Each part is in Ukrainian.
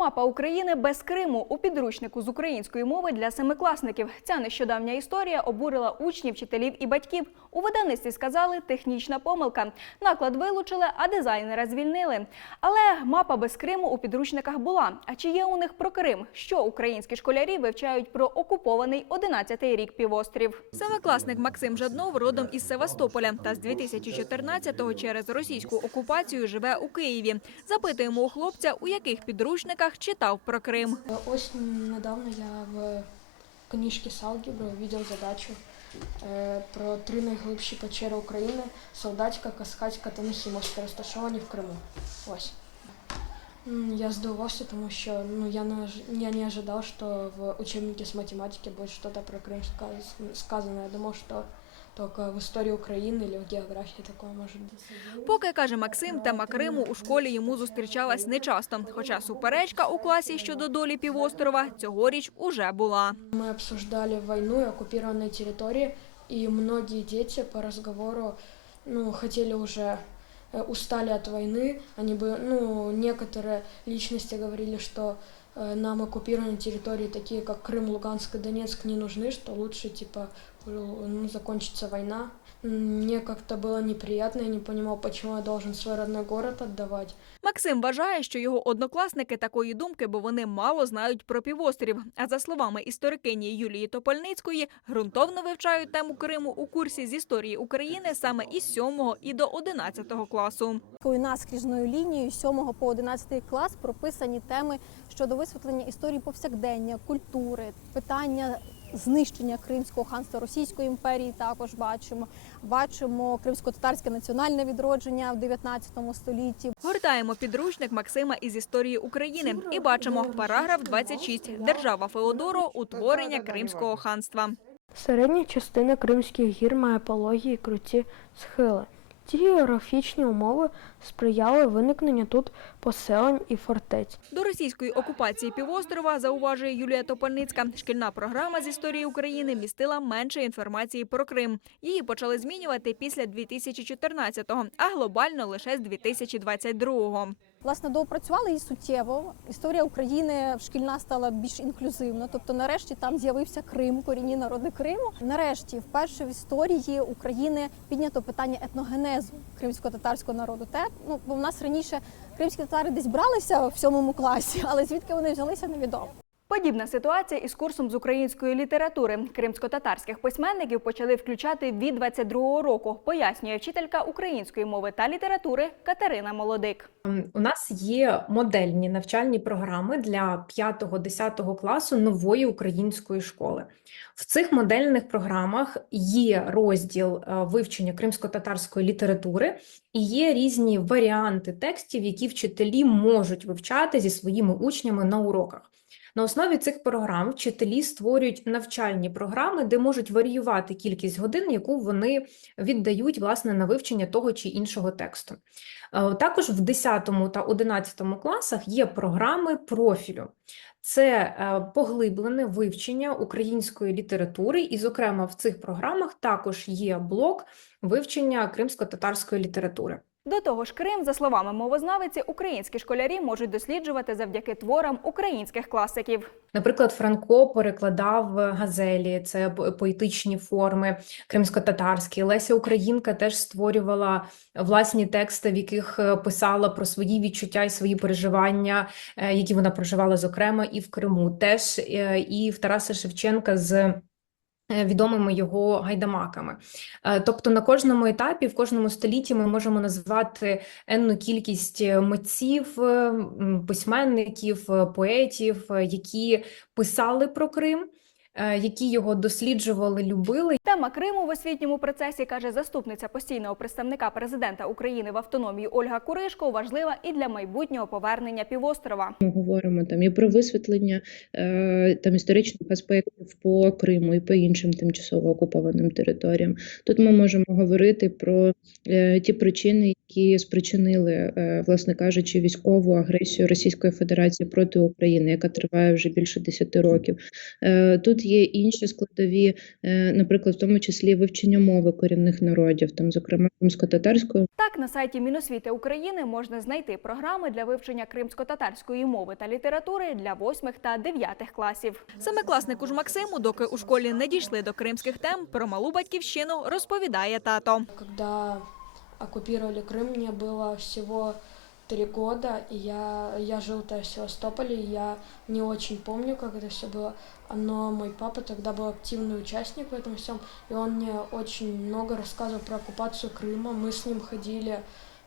Мапа України без Криму у підручнику з української мови для семикласників. Ця нещодавня історія обурила учнів, вчителів і батьків. У видавництві сказали технічна помилка. Наклад вилучили, а дизайнера звільнили. Але мапа без Криму у підручниках була. А чи є у них про Крим? Що українські школярі вивчають про окупований 11-й рік півострів? Семикласник Максим Жаднов родом із Севастополя та з 2014-го через російську окупацію живе у Києві. Запитуємо у хлопця, у яких підручниках читав про Крим. Ось недавно я в книжці з алгебри увидел задачу е, про три найглибші печери України Солдатська, Каскадська та Нахімовська, розташовані в Криму. Ось. Я здивувався, тому що ну, я, не, я не ожидал, что в учебнике с математики будет что-то про сказ- сказано. Я думал, что только в истории Украины или в географии такое может быть. Поки каже Максим, тема Криму у школі йому зустрічалась нечасто. Хоча суперечка у класі щодо долі півострова цьогоріч уже була. Мы обсуждали войну и оккупированные территории, и многие дети по разговору ну, хотели уже э, устали от войны. Они бы, ну, некоторые личности говорили, что э, нам оккупированные территории, такие как Крым, Луганск и Донецк, не нужны, что лучше, типа, э, ну, закончится война. Мне как-то было неприятно, я не понимал, почему я должен свой родной город отдавать. Максим вважає, що його однокласники такої думки, бо вони мало знають про півострів. А за словами історикині Юлії Топольницької, ґрунтовно вивчають тему Криму у курсі з історії України саме із 7 і до 11 класу. Такою наскрізною лінією з 7 по 11 клас прописані теми щодо висвітлення історії повсякдення, культури, питання знищення Кримського ханства Російської імперії. Також бачимо. Бачимо кримсько-татарське національне відродження в 19 столітті. Гортаємо підручник Максима із історії України і бачимо параграф 26 «Держава Феодоро. Утворення Кримського ханства». Середня частина Кримських гір має пологі і круті схили. Географічні умови сприяли виникненню тут поселень і фортець. До російської окупації півострова, зауважує Юлія Топальницька. шкільна програма з історії України містила менше інформації про Крим. Її почали змінювати після 2014-го, а глобально лише з 2022-го. Власне, доопрацювали її суттєво. Історія України шкільна стала більш інклюзивна. Тобто, нарешті там з'явився Крим, корінні народи Криму. Нарешті, вперше в історії України піднято питання етногенезу кримсько-татарського народу. Те, ну бо в нас раніше кримські татари десь бралися в сьомому класі, але звідки вони взялися, невідомо. Подібна ситуація із курсом з української літератури. Кримсько-татарських письменників почали включати від 22-го року, пояснює вчителька української мови та літератури Катерина Молодик. Ем, У нас є модельні навчальні програми для 5-10 класу нової української школи. В цих модельних програмах є розділ е, вивчення кримсько-татарської літератури і є різні варіанти текстів, які вчителі можуть вивчати зі своїми учнями на уроках. На основі цих програм вчителі створюють навчальні програми, де можуть варіювати кількість годин, яку вони віддають власне на вивчення того чи іншого тексту. Е, Також в 10 та 11 класах є програми профілю. Це е, поглиблене вивчення української літератури, і, зокрема, в цих програмах також є блок вивчення кримсько-татарської літератури. До того ж, Крим, за словами мовознавиці, українські школярі можуть досліджувати завдяки творам українських класиків. Наприклад, Франко перекладав газелі, це поетичні форми кримсько-татарські. Леся Українка теж створювала власні тексти, в яких е, писала про свої відчуття і свої переживання, е, які вона проживала, зокрема, і в Криму. Теж е, і в Тараса Шевченка з відомими його гайдамаками. Е, Тобто на кожному етапі, в кожному столітті ми можемо назвати енну кількість е, митців, е, письменників, е, поетів, е, які писали про Крим, е, які його досліджували, любили. Тема Криму в освітньому процесі каже заступниця постійного представника президента України в автономії Ольга Куришко важлива і для майбутнього повернення півострова. Ми говоримо там і про висвітлення е, там історичних аспектів по Криму і по іншим тимчасово окупованим територіям. Тут ми можемо говорити про е, ті причини, які спричинили, е, власне кажучи, військову агресію Російської Федерації проти України, яка триває вже більше 10 років. Е, тут тут є інші складові, е, наприклад, в тому числі вивчення мови корінних народів, там, зокрема, кримсько-татарської Так, на сайті Міносвіти України можна знайти програми для вивчення кримсько-татарської мови та літератури для 8 та 9 класів. Семикласнику ж Максиму, доки у школі не дійшли до кримських тем, про малу батьківщину розповідає тато. Когда оккупировали Крым, мне было всего три года, и я, я жил тогда в Севастополе, и я не очень помню, как это все было, но мой папа тогда был активный участник в этом всем, и он мне очень много рассказывал про оккупацию Крыма. Мы с ним ходили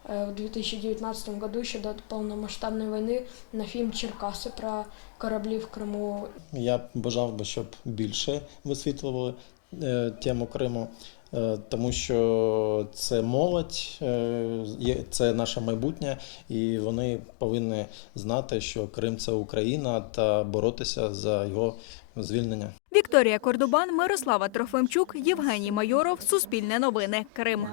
э, в 2019 году, еще до полномасштабной войны, на фильм «Черкасы» про корабли в Крыму. Я б бажав би, щоб більше висвітлювали е, тему Криму, е, тому що це молодь, е, це наше майбутнє, і вони повинні знати, що Крим це Україна та боротися за його звільнення. Вікторія Кордубан, Мирослава Трофимчук, Євгеній Майоров. Суспільне новини. Крим.